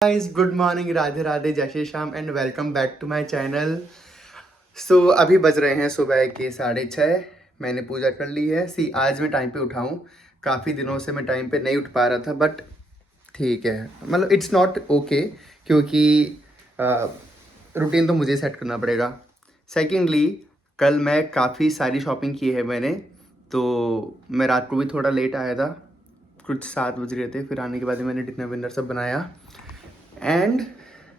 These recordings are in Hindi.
Guys, good morning, Radhe Radhe, जय Shri Shyam and welcome back to my channel. अभी बज रहे हैं सुबह के 6:30। मैंने पूजा कर ली है। आज मैं टाइम पे उठा हूँ। काफ़ी दिनों से मैं टाइम पे नहीं उठ पा रहा था, बट ठीक है, मतलब इट्स नॉट ओके, क्योंकि रूटीन तो मुझे सेट करना पड़ेगा। सेकेंडली, कल मैं काफ़ी सारी शॉपिंग की है मैंने, तो मैं रात को भी थोड़ा लेट आया था, कुछ 7 बज रहे थे। फिर आने के बाद मैंने डिनर विनर सब बनाया एंड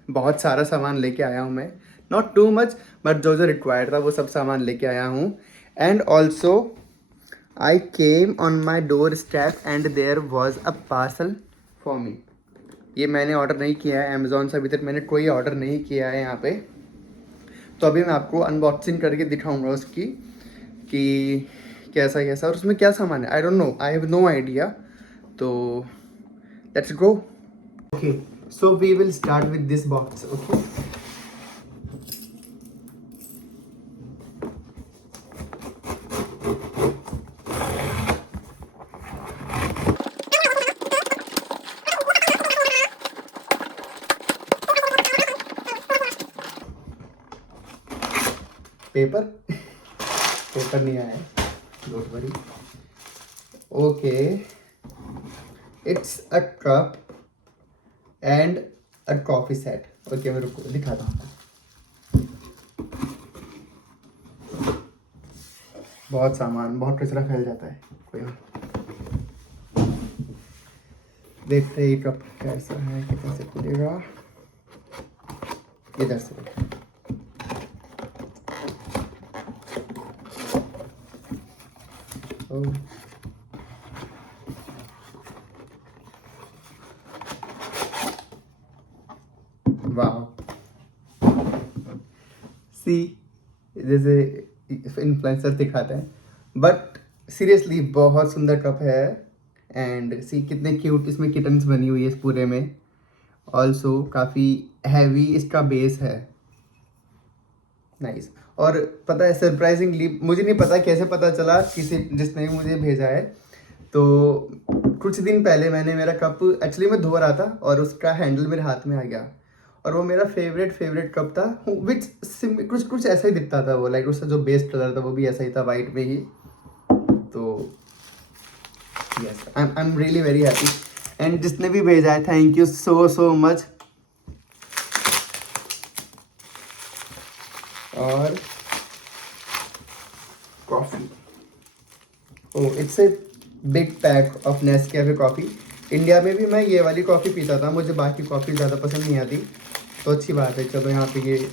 बहुत सारा सामान लेके आया हूँ मैं। नॉट टू मच, बट जो जो रिक्वायर्ड था वो सब सामान लेके आया हूँ। And also I came on my doorstep and there was a parcel for me. ये मैंने ऑर्डर नहीं किया है अमेज़ोन से, अभी तक मैंने कोई ऑर्डर नहीं किया है यहाँ पे। तो अभी मैं आपको अनबॉक्सिंग करके दिखाऊंगा उसकी, कि कैसा कैसा और उसमें क्या सामान है। I don't know, I have no idea. तो let's go. Okay, so we will start with this box. Okay, paper paper नहीं आया है, don't worry. Okay, it's a cup and a coffee set. Okay, मैं रुको दिखाता हूँ। बहुत सामान, बहुत कचरा फैल जाता है, कोई बात। देखते हैं ये कप कैसा है, कितना से खुलेगा। इधर से ओ, वाह, सी, जैसे इन्फ्लुएंसर दिखाते हैं, बट सीरियसली बहुत सुंदर कप है। एंड सी कितने क्यूट इसमें किटन्स बनी हुई है इस पूरे में। ऑल्सो काफ़ी हैवी इसका बेस है। नाइस। और पता है, सरप्राइजिंगली मुझे नहीं पता कैसे पता चला, किसी जिसने मुझे भेजा है। तो कुछ दिन पहले मैंने मेरा कप एक्चुअली मैं धो रहा था और उसका हैंडल मेरे हाथ में आ गया, और वो मेरा फेवरेट कप था, विच कुछ कुछ ऐसा ही दिखता था वो, लाइक उसका जो बेस कलर था वो भी ऐसा ही था, वाइट में ही। तो yes, I am really very happy. And जिसने भी भेजा है, thank you so so much. और coffee, oh it's a big pack of Nescafe coffee. India में भी मैं ये वाली कॉफ़ी पीता था, मुझे बाकी कॉफ़ी ज़्यादा पसंद नहीं आती। तो अच्छी बात है, चलो यहाँ पे ये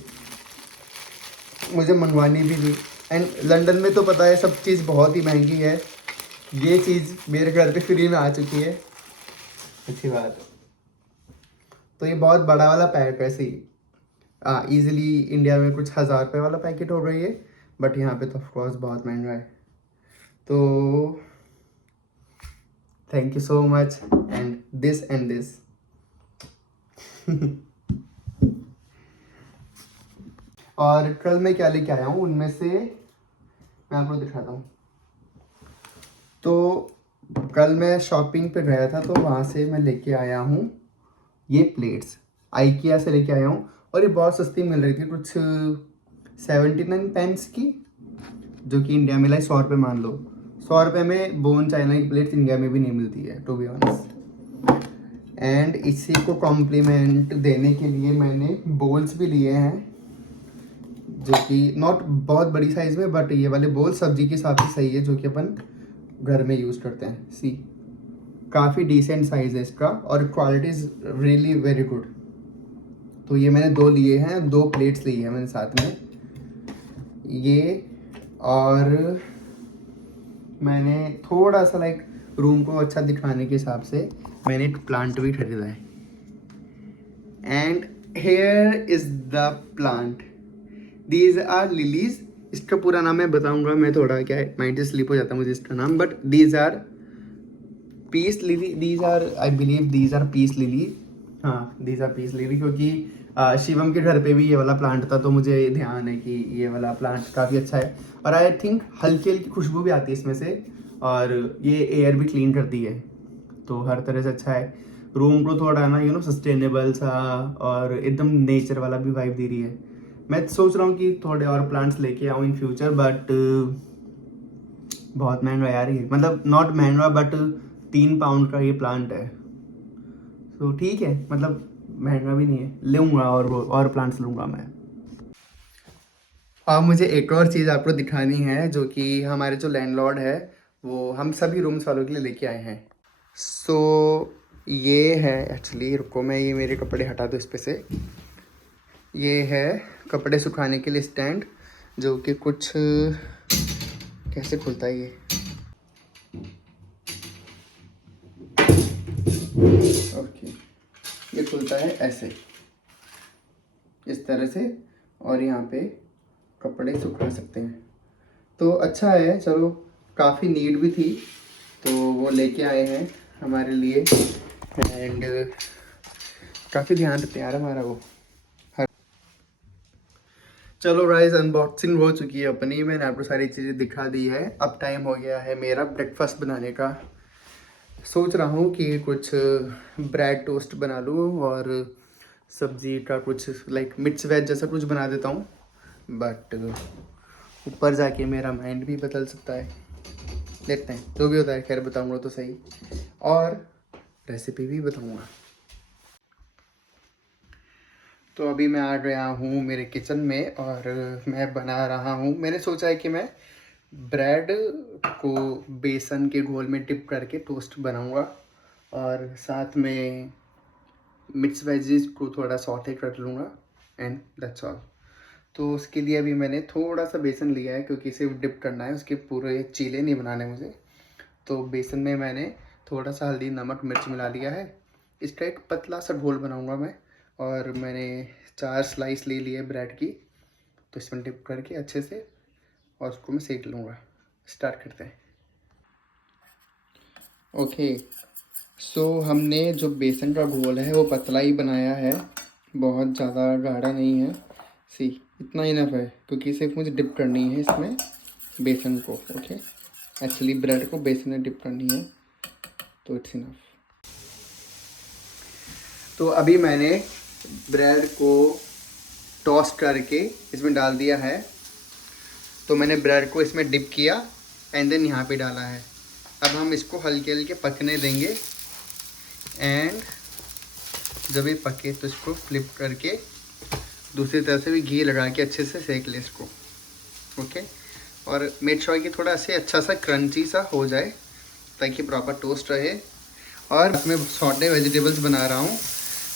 मुझे मंगवानी भी थी। एंड लंदन में तो पता है सब चीज़ बहुत ही महंगी है, ये चीज़ मेरे घर पे फ्री में आ चुकी है, अच्छी बात है। तो ये बहुत बड़ा वाला पैक है, सी ईजिली इंडिया में कुछ 1000 रुपये वाला पैकेट हो गई है, बट यहाँ पे तो ऑफकोर्स बहुत महंगा है। तो thank you so much and this और कल मैं क्या लेके आया हूँ उनमें से मैं आपको दिखाता हूँ। तो कल मैं शॉपिंग पे गया था, तो वहाँ से मैं लेके आया हूँ ये प्लेट्स, आइकिया से लेके आया हूँ। और ये बहुत सस्ती मिल रही थी, कुछ 79 पेंस की, जो कि इंडिया में लाइक 100 रुपये मान लो। 100 रुपये में बोन चाइना की प्लेट्स इंडिया में भी नहीं मिलती है, टू बी ऑनेस्ट। एंड इसी को कॉम्प्लीमेंट देने के लिए मैंने बोल्स भी लिए हैं, जो कि नॉट बहुत बड़ी साइज़ में, बट ये वाले बोल सब्जी के हिसाब से सही है, जो कि अपन घर में यूज़ करते हैं। सी काफ़ी डिसेंट साइज़ है इसका, और quality is really very good. तो ये मैंने 2 लिए हैं, 2 प्लेट्स ली है मैंने साथ में ये। और मैंने थोड़ा सा लाइक रूम को अच्छा दिखाने के हिसाब से मैंने एक प्लांट भी खरीदा है। And here is the plant, these are lilies. इसका पूरा नाम मैं बताऊंगा, मैं थोड़ा क्या है माइंड से स्लिप हो जाता है मुझे इसका नाम, but these are peace lily, these are I believe these are peace lily. हाँ, दीज आर पीस लिली, क्योंकि शिवम के घर पे भी ये वाला प्लांट था, तो मुझे ध्यान है कि ये वाला प्लांट काफ़ी अच्छा है। और आई थिंक हल्की हल्की खुशबू भी आती है इसमें से, और ये एयर भी क्लीन करती है, तो हर तरह से अच्छा है। रूम को थोड़ा ना सस्टेनेबल सा और एकदम नेचर वाला भी वाइब दे रही है। मैं सोच रहा हूँ कि थोड़े और प्लांट्स लेके आऊँ इन फ्यूचर, बट बहुत महंगा यार ये, मतलब नॉट महंगा बट 3 पाउंड का ये प्लांट है। तो ठीक है, मतलब महंगा भी नहीं है, लूँगा और प्लांट्स लूँगा मैं। अब मुझे एक और चीज़ आपको दिखानी है, जो कि हमारे जो लैंडलॉर्ड है वो हम सभी रूम्स वालों के लिए लेके आए हैं। सो ये है एक्चुअली, रुको मैं ये मेरे कपड़े हटा दूँ इस पे से। ये है कपड़े सुखाने के लिए स्टैंड, जो कि कुछ कैसे खुलता है ये, ओके, ये खुलता है ऐसे, इस तरह से, और यहाँ पे कपड़े सुखा सकते हैं। तो अच्छा है, चलो काफ़ी नीड भी थी तो वो लेके आए हैं हमारे लिए। एंड काफ़ी ध्यान रखते हैं यार हमारा वो। चलो गाइस, अनबॉक्सिंग हो चुकी है अपनी, मैंने आपको सारी चीज़ें दिखा दी है। अब टाइम हो गया है मेरा ब्रेकफास्ट बनाने का। सोच रहा हूँ कि कुछ ब्रेड टोस्ट बना लूँ और सब्जी का कुछ लाइक मिक्स वेज जैसा कुछ बना देता हूँ, बट ऊपर जाके मेरा माइंड भी बदल सकता है। देखते हैं जो भी होता है, खैर बताऊँगा तो सही, और रेसिपी भी बताऊँगा। तो अभी मैं आ गया हूँ मेरे किचन में और मैं बना रहा हूँ। मैंने सोचा है कि मैं ब्रेड को बेसन के घोल में डिप करके टोस्ट बनाऊँगा और साथ में मिक्स वेजीज को थोड़ा सॉटे कर लूँगा, एंड दैट्स ऑल। तो उसके लिए अभी मैंने थोड़ा सा बेसन लिया है, क्योंकि इसे डिप करना है, उसके पूरे चीले नहीं बनाने मुझे। तो बेसन में मैंने थोड़ा सा हल्दी नमक मिर्च मिला लिया है। इसका एक पतला सा घोल बनाऊंगा मैं, और मैंने 4 स्लाइस ले लिए ब्रेड की, तो इसमें डिप करके अच्छे से और उसको मैं सेक लूँगा। स्टार्ट करते हैं। ओके, सो हमने जो बेसन का घोल है वो पतला ही बनाया है, बहुत ज़्यादा गाढ़ा नहीं है। सी इतना इनफ है, क्योंकि सिर्फ मुझे डिप करनी है इसमें बेसन को। ओके, एक्चुअली ब्रेड को बेसन में डिप करनी है, तो इट्स इनफ। तो अभी मैंने ब्रेड को टॉस्ट करके इसमें डाल दिया है। तो मैंने ब्रेड को इसमें डिप किया एंड देन यहाँ पे डाला है। अब हम इसको हल्के हल्के पकने देंगे, एंड जब ये पके तो इसको फ्लिप करके दूसरी तरफ से भी घी लगा के अच्छे से सेक ले इसको। ओके, और मेक श्योर कि थोड़ा ऐसे अच्छा सा क्रंची सा हो जाए, ताकि प्रॉपर टोस्ट रहे। और मैं सॉटे वेजिटेबल्स बना रहा हूँ,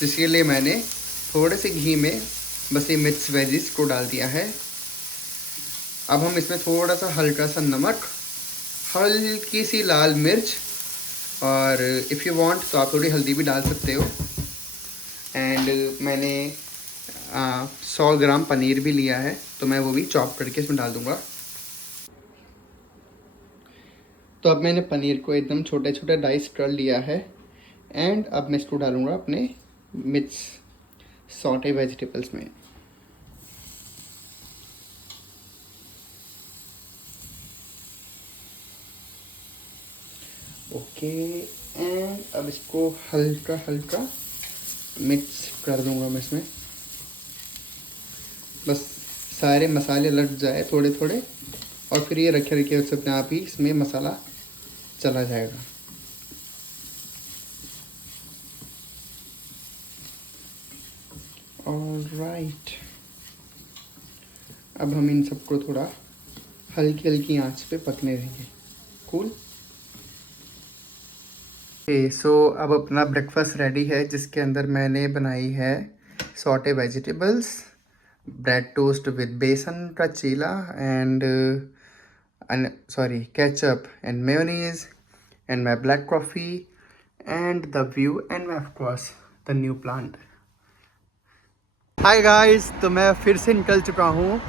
इसके लिए मैंने थोड़े से घी में बस ये मिक्स वेजिस को डाल दिया है। अब हम इसमें थोड़ा सा हल्का सा नमक, हल्की सी लाल मिर्च, और इफ़ यू वांट तो आप थोड़ी हल्दी भी डाल सकते हो। एंड मैंने 100 ग्राम पनीर भी लिया है, तो मैं वो भी चॉप करके इसमें डाल दूँगा। तो अब मैंने पनीर को एकदम छोटे छोटे डाइस कर लिया है, एंड अब मैं इसको डालूँगा अपने मिक्स सॉटे वेजिटेबल्स में। ओके, एंड अब इसको हल्का हल्का मिक्स कर दूँगा मैं इसमें, बस सारे मसाले लग जाए थोड़े थोड़े, और फिर ये रखे रखे अपने आप ही इसमें मसाला चला जाएगा। ऑलराइट, अब हम इन सबको थोड़ा हल्की हल्की आंच पे पकने देंगे। कूल। ओके, सो अब अपना ब्रेकफास्ट रेडी है, जिसके अंदर मैंने बनाई है saute vegetables, bread toast with बेसन का chilla, and ketchup and mayonnaise, and my black coffee, and the view, and of course the new plant. Hi guys, तो मैं फिर से निकल चुका हूँ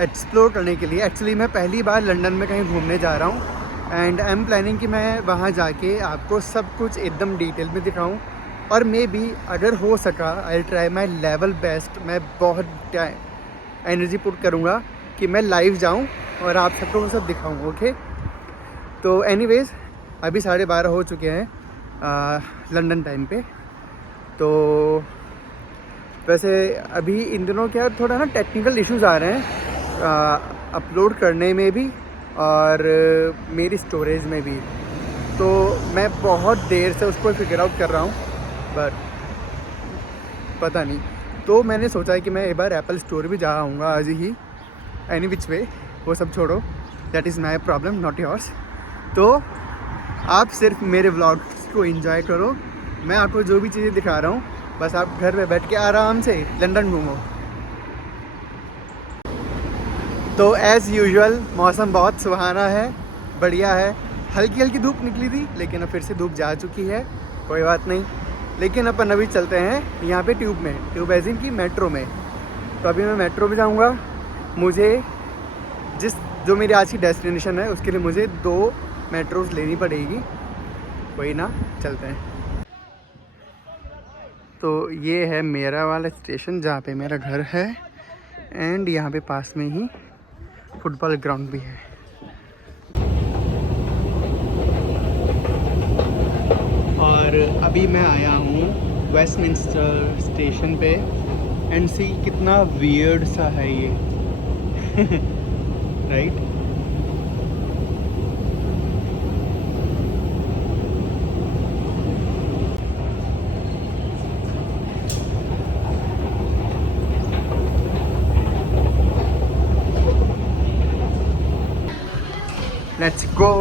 एक्सप्लोर करने के लिए। एक्चुअली मैं पहली बार लंदन में कहीं घूमने जा रहा हूँ, एंड आई एम प्लानिंग कि मैं वहाँ जाके आपको सब कुछ एकदम डिटेल में दिखाऊँ, और मे बी अगर हो सका I try my level best. मैं बहुत एनर्जी पुट करूँगा कि मैं लाइव जाऊँ और आप सबको वो सब दिखाऊँ। ओके, तो एनीवेज़ अभी 12:30 हो चुके हैं लंदन टाइम पे, तो वैसे अभी इन दिनों क्या थोड़ा ना टेक्निकल इश्यूज़ आ रहे हैं अपलोड करने में भी और मेरी स्टोरेज में भी, तो मैं बहुत देर से उसको फिगर आउट कर रहा हूँ, बट पता नहीं। तो मैंने सोचा है कि मैं एक बार एप्पल स्टोर भी जा आऊँगा आज ही, एनी विच वे, वो सब छोड़ो, that is my problem not yours. तो आप सिर्फ मेरे व्लॉग्स को एंजॉय करो, मैं आपको जो भी चीज़ें दिखा रहा हूँ बस आप घर पे बैठ के आराम से लंदन घूमो। तो एज़ यूजुअल मौसम बहुत सुहाना है, बढ़िया है। हल्की हल्की धूप निकली थी लेकिन अब फिर से धूप जा चुकी है, कोई बात नहीं। लेकिन अपन अभी चलते हैं यहाँ पे ट्यूब में, ट्यूब एज इन की मेट्रो में। तो अभी मैं मेट्रो में जाऊँगा। मुझे जो मेरी आज की डेस्टिनेशन है उसके लिए मुझे 2 मेट्रोज़ लेनी पड़ेगी, कोई ना, चलते हैं। तो ये है मेरा वाला स्टेशन जहाँ पे मेरा घर है, एंड यहाँ पे पास में ही फुटबॉल ग्राउंड भी है। और अभी मैं आया हूँ वेस्टमिंस्टर स्टेशन पे, एंड सी कितना वियर्ड सा है ये राइट। Let's go.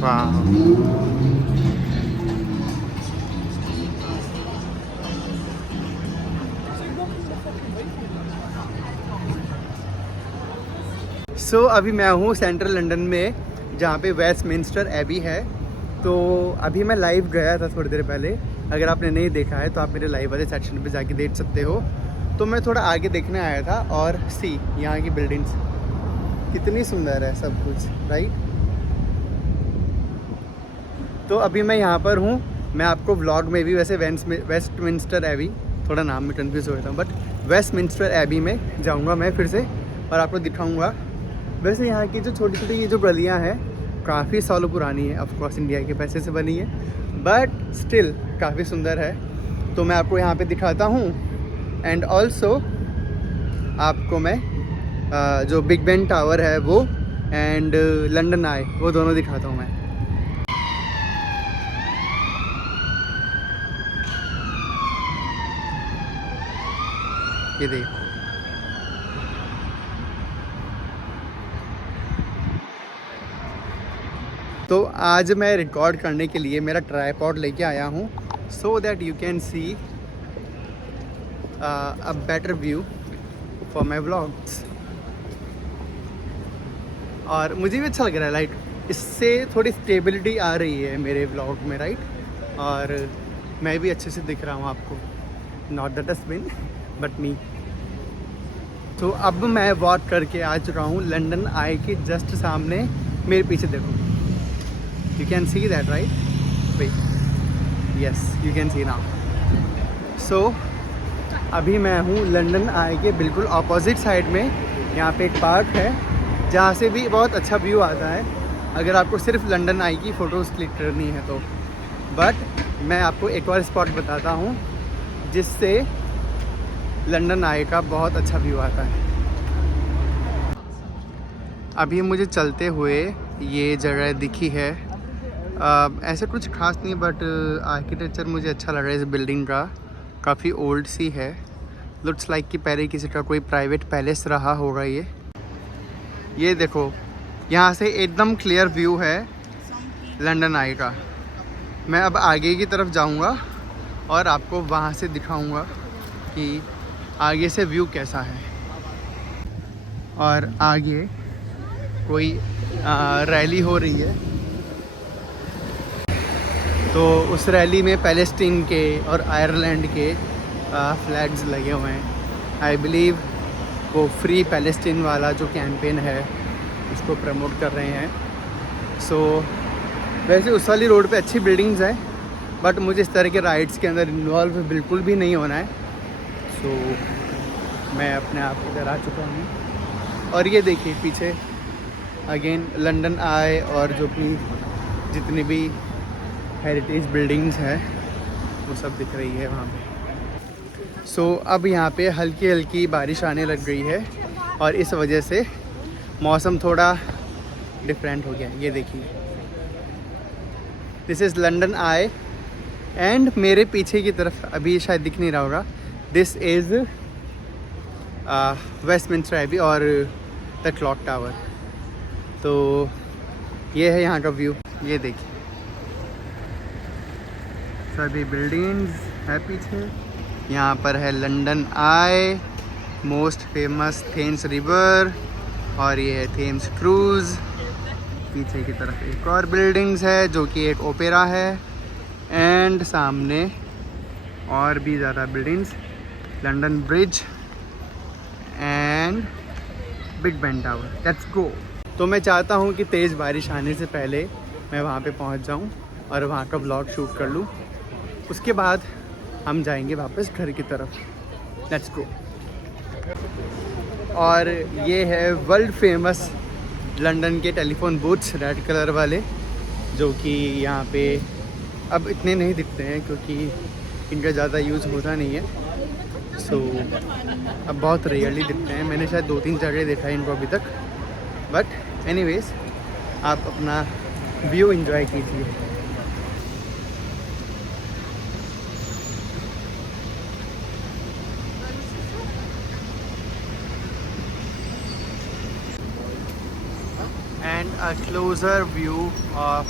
वाह, सो अभी मैं हूँ सेंट्रल लंदन में जहाँ पे वेस्टमिंस्टर एबी है। तो अभी मैं लाइव गया था थोड़ी देर पहले, अगर आपने नहीं देखा है तो आप मेरे लाइव वाले सेक्शन पे जाके देख सकते हो। तो मैं थोड़ा आगे देखने आया था, और सी यहाँ की बिल्डिंग्स कितनी सुंदर है सब कुछ, राइट। तो अभी मैं यहाँ पर हूँ। मैं आपको व्लॉग में भी वैसे वेस्टमिंस्टर एबी, थोड़ा नाम में कन्फ्यूज़ हो गया था, बट वेस्टमिंस्टर एबी में जाऊँगा मैं फिर से और आपको दिखाऊँगा। वैसे यहाँ की जो छोटी छोटी ये जो गलियाँ हैं काफ़ी सालों पुरानी है, ऑफ कोर्स इंडिया के पैसे से बनी है, बट स्टिल काफ़ी सुंदर है। तो मैं आपको यहाँ पे दिखाता हूँ, एंड ऑल्सो आपको मैं जो बिग बेन टावर है वो, एंड लंदन आई, वो दोनों दिखाता हूँ मैं। ये देखो, तो आज मैं रिकॉर्ड करने के लिए मेरा ट्राइपॉड लेके आया हूँ, so that you can C a better view for my vlogs. और मुझे भी अच्छा लग रहा है, लाइक इससे थोड़ी स्टेबिलिटी आ रही है मेरे व्लॉग में, राइट। और मैं भी अच्छे से दिख रहा हूँ आपको, नॉट द डस्टबिन बट मी। तो अब मैं वॉक करके आ चुका हूँ लंदन आई के जस्ट सामने, मेरे पीछे देखो, you can see that right, wait, yes you can see now. So अभी मैं हूँ लंदन आई के बिल्कुल ऑपोजिट साइड में। यहाँ पे एक पार्क है जहाँ से भी बहुत अच्छा व्यू आता है, अगर आपको सिर्फ लंदन आई की फ़ोटोज़ क्लिक करनी है तो। बट मैं आपको एक और स्पॉट बताता हूँ जिससे लंदन आई का बहुत अच्छा व्यू आता है। अभी मुझे चलते हुए ये जगह दिखी है, ऐसा कुछ खास नहीं, बट आर्किटेक्चर मुझे अच्छा लग रहा है इस बिल्डिंग का, काफ़ी ओल्ड सी है, लुक्स लाइक कि पहले किसी का कोई प्राइवेट पैलेस रहा होगा ये देखो, यहाँ से एकदम क्लियर व्यू है लंदन आई का। मैं अब आगे की तरफ जाऊँगा और आपको वहाँ से दिखाऊँगा कि आगे से व्यू कैसा है। और आगे कोई रैली हो रही है, तो उस रैली में पैलेस्टीन के और आयरलैंड के फ्लैग्स लगे हुए हैं। आई बिलीव वो फ्री पैलेस्टीन वाला जो कैंपेन है उसको प्रमोट कर रहे हैं। सो वैसे उस वाली रोड पे अच्छी बिल्डिंग्स हैं, बट मुझे इस तरह के राइड्स के अंदर इन्वॉल्व बिल्कुल भी नहीं होना है। सो मैं अपने आप इधर आ चुका हूँ। और ये देखिए पीछे अगेन लंदन आई और जो भी जितनी भी हेरिटेज बिल्डिंग्स है वो सब दिख रही है वहाँ पे। सो अब यहाँ पे हल्की हल्की बारिश आने लग गई है और इस वजह से मौसम थोड़ा डिफरेंट हो गया। ये देखिए this is London I and मेरे पीछे की तरफ अभी शायद दिख नहीं रहा होगा, दिस इज़ वेस्टमिंस्टर एबी और द क्लॉक टावर। तो ये है यहाँ का व्यू, ये देखिए सभी बिल्डिंग्स है पीछे। यहाँ पर है लंदन आई, मोस्ट फेमस थेम्स रिवर, और ये है थेम्स क्रूज़। पीछे की तरफ एक और बिल्डिंग्स है जो कि एक ओपेरा है एंड सामने और भी ज़्यादा buildings, London bridge and big Ben tower. Let's go. तो मैं चाहता हूँ कि तेज़ बारिश आने से पहले मैं वहाँ पे पहुँच जाऊँ और वहाँ का व्लॉग शूट कर लूँ। उसके बाद हम जाएंगे वापस घर की तरफ। Let's go. और ये है वर्ल्ड फेमस लंदन के टेलीफोन बूथ्स, रेड कलर वाले, जो कि यहाँ पे अब इतने नहीं दिखते हैं क्योंकि इनका ज़्यादा यूज़ होता नहीं है। सो अब बहुत रेयरली दिखते हैं। मैंने शायद 2-3 जगह देखा है इनको अभी तक। बट एनीवेज आप अपना व्यू एंजॉय कीजिए। And a closer view of,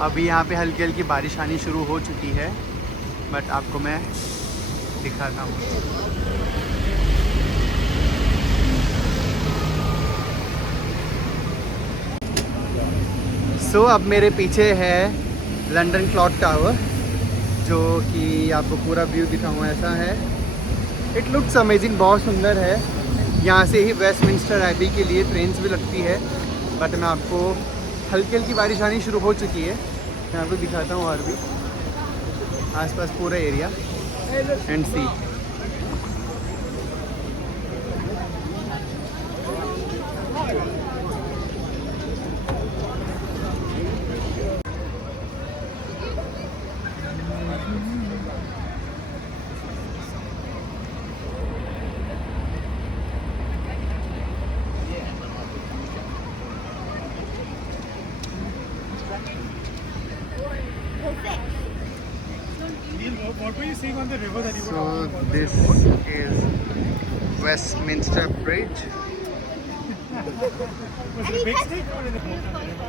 अभी यहाँ पे हल्की हल्की बारिश आनी शुरू हो चुकी है बट आपको मैं दिखाता हूँ। सो अब मेरे पीछे है लंदन क्लॉक टावर, जो कि आपको पूरा व्यू दिखाऊँ ऐसा है। इट लुक्स अमेजिंग, बहुत सुंदर है। यहाँ से ही वेस्टमिंस्टर एबी के लिए ट्रेन्स भी लगती है। बट मैं आपको हल्की हल्की बारिश आनी शुरू हो चुकी है, मैं आपको दिखाता हूँ और भी आसपास पूरा area and see. What were you seeing on the river that you were So talking about? this is Westminster Bridge. Was it a big stick or in the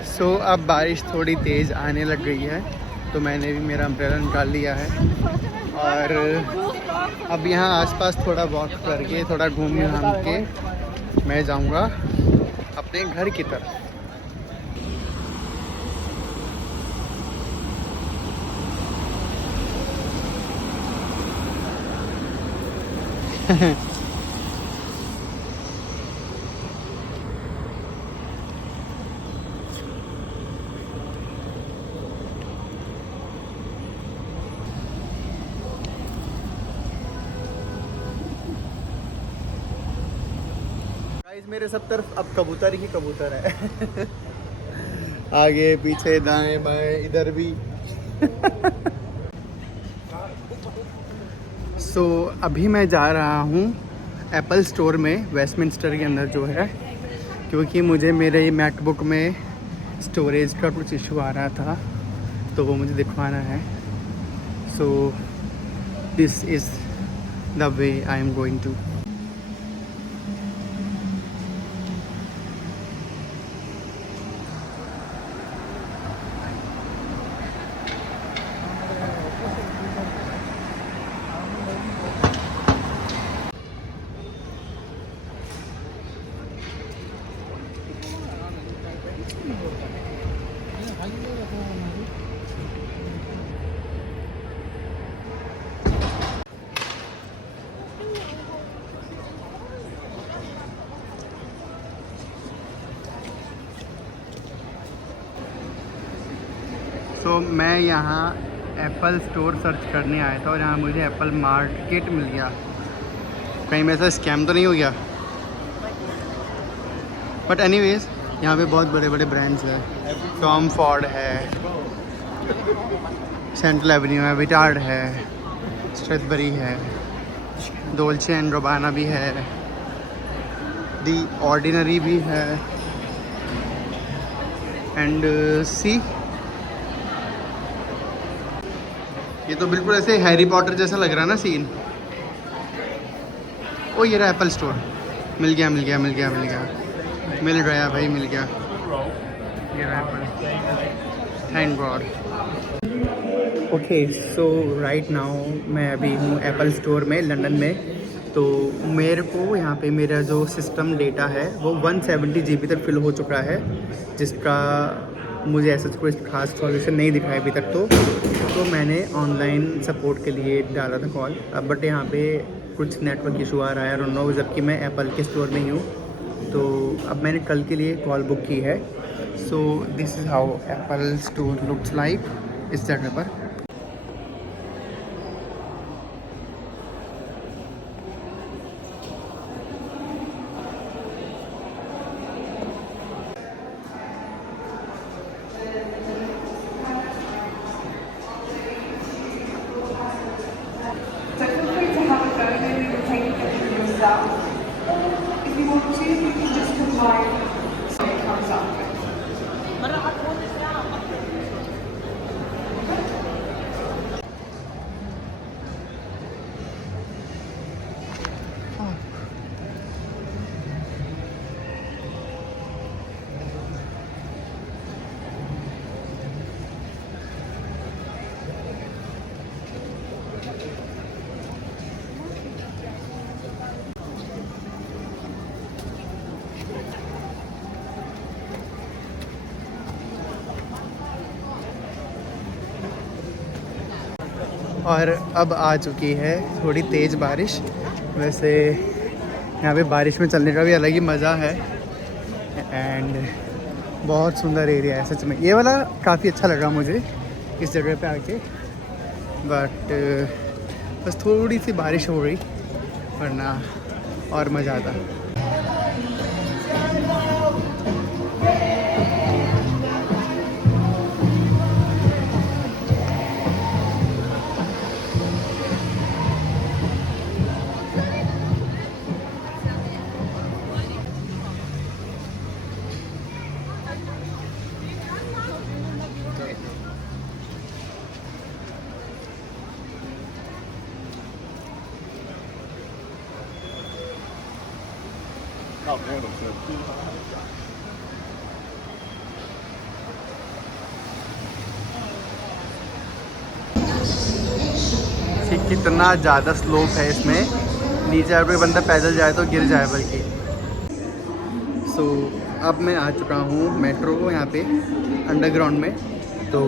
So अब बारिश थोड़ी तेज़ आने लग गई है तो मैंने भी मेरा अम्ब्रेला निकाल लिया है और अब यहाँ आसपास थोड़ा वॉक करके थोड़ा घूम घाम के मैं जाऊँगा अपने घर की तरफ। गाइस मेरे सब तरफ अब कबूतर ही कबूतर है। आगे पीछे दाएं बाएं इधर भी। सो अभी मैं जा रहा हूँ एप्पल स्टोर में वेस्टमिंस्टर के अंदर जो है, क्योंकि मुझे मेरे मैकबुक में स्टोरेज का कुछ इशू आ रहा था तो वो मुझे दिखवाना है। So this is the way I am going to. So मैं यहाँ एप्पल स्टोर सर्च करने आया था और यहाँ मुझे एप्पल मार्केट मिल गया। कहीं में ऐसा स्कैम तो नहीं हो गया? बट एनीवेज यहाँ पे बहुत बड़े बड़े ब्रांड्स हैं। टॉम फॉर्ड है, सेंट्रल एवेन्यू है, विटार्ड है, स्ट्रेसबरी है, डोल्चे एंड रोबाना भी है, दी ऑर्डिनरी भी है एंड सी ये तो बिल्कुल ऐसे हैरी पॉटर जैसा लग रहा है ना सीन। ओ ये रहा एप्पल स्टोर। मिल गया मिल गया मिल गया मिल गया मिल गया भाई, मिल गया। ये रहा Apple, thank God. Okay so right now मैं अभी हूँ एप्पल स्टोर में लंदन में। तो मेरे को यहाँ पे मेरा जो सिस्टम डेटा है वो 170 GB तक फिल हो चुका है, जिसका मुझे ऐसा कोई खास सॉल्यूशन नहीं दिखा है अभी तक। तो मैंने ऑनलाइन सपोर्ट के लिए डाला था कॉल, अब बट यहाँ पे कुछ नेटवर्क इशू आ रहा है और नो, जबकि मैं एप्पल के स्टोर में ही हूँ। तो अब मैंने कल के लिए कॉल बुक की है। So this is how Apple store looks like इस जगह पर। So feel free to have a go, then we will take a picture of yourself. If you want to, you can just comply so it comes up. और अब आ चुकी है थोड़ी तेज़ बारिश। वैसे यहाँ पे बारिश में चलने का भी अलग ही मज़ा है एंड बहुत सुंदर एरिया है सच में। ये वाला काफ़ी अच्छा लगा मुझे इस जगह पे आके, बट बस थोड़ी सी बारिश हो गई वरना और मज़ा आता। कितना ज़्यादा स्लोप है इसमें, नीचे अगर कोई बंदा पैदल जाए तो गिर जाए बल्कि। सो अब मैं आ चुका हूँ मेट्रो यहाँ पे अंडरग्राउंड में। तो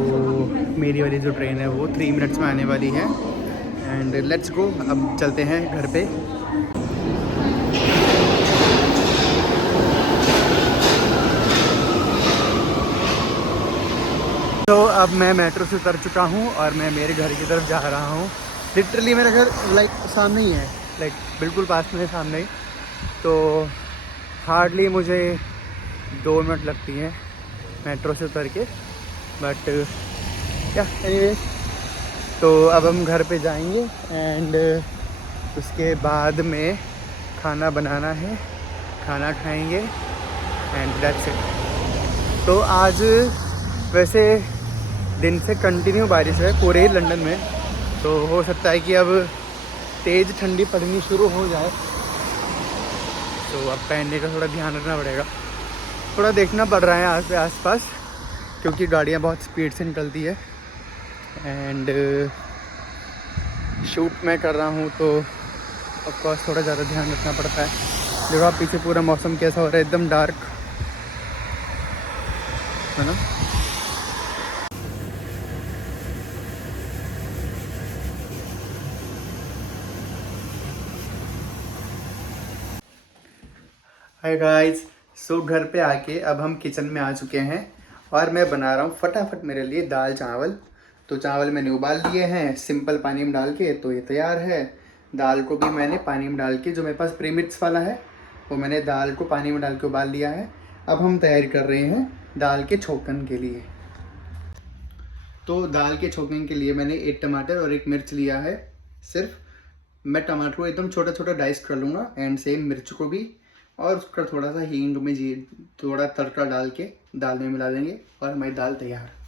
मेरी वाली जो ट्रेन है वो 3 मिनट्स में आने वाली है एंड लेट्स गो। अब चलते हैं घर पे। तो अब मैं मेट्रो से उतर चुका हूँ और मैं मेरे घर की तरफ जा रहा हूँ। लिटरली मेरा घर लाइक सामने ही है, लाइक बिल्कुल पास में सामने ही। तो हार्डली मुझे 2 मिनट लगती हैं मेट्रो से उतर के, बट या एनीवे। तो अब हम घर पे जाएंगे एंड उसके बाद में खाना बनाना है, खाना खाएंगे एंड दैट्स इट। तो आज वैसे दिन से कंटिन्यू बारिश है पूरे लंदन में, तो हो सकता है कि अब तेज़ ठंडी पड़नी शुरू हो जाए। तो अब पहनने का थोड़ा ध्यान रखना पड़ेगा, थोड़ा देखना पड़ रहा है आसपास क्योंकि गाड़ियाँ बहुत स्पीड से निकलती है एंड शूट मैं कर रहा हूँ तो ऑफ कोर्स थोड़ा ज़्यादा ध्यान रखना पड़ता है। देखो आप पीछे पूरा मौसम कैसा हो रहा है, एकदम डार्क है ना। हाय गाइस, सो घर पे आके अब हम किचन में आ चुके हैं और मैं बना रहा हूँ फटाफट मेरे लिए दाल चावल। तो चावल मैंने उबाल लिए हैं सिंपल पानी में डाल के, तो ये तैयार है। दाल को भी मैंने पानी में डाल के, जो मेरे पास प्रीमिक्स वाला है वो मैंने दाल को पानी में डाल के उबाल लिया है। अब हम तैयारी कर रहे हैं दाल के छोकन के लिए। तो दाल के छोकन के लिए मैंने 1 टमाटर और 1 मिर्च लिया है। सिर्फ मैं टमाटर को एकदम छोटा छोटा डाइस कर लूँगा एंड सेम मिर्च को भी, और उसका थोड़ा सा हींग में थोड़ा तड़का डाल के दाल में मिला देंगे और हमारी दाल तैयार।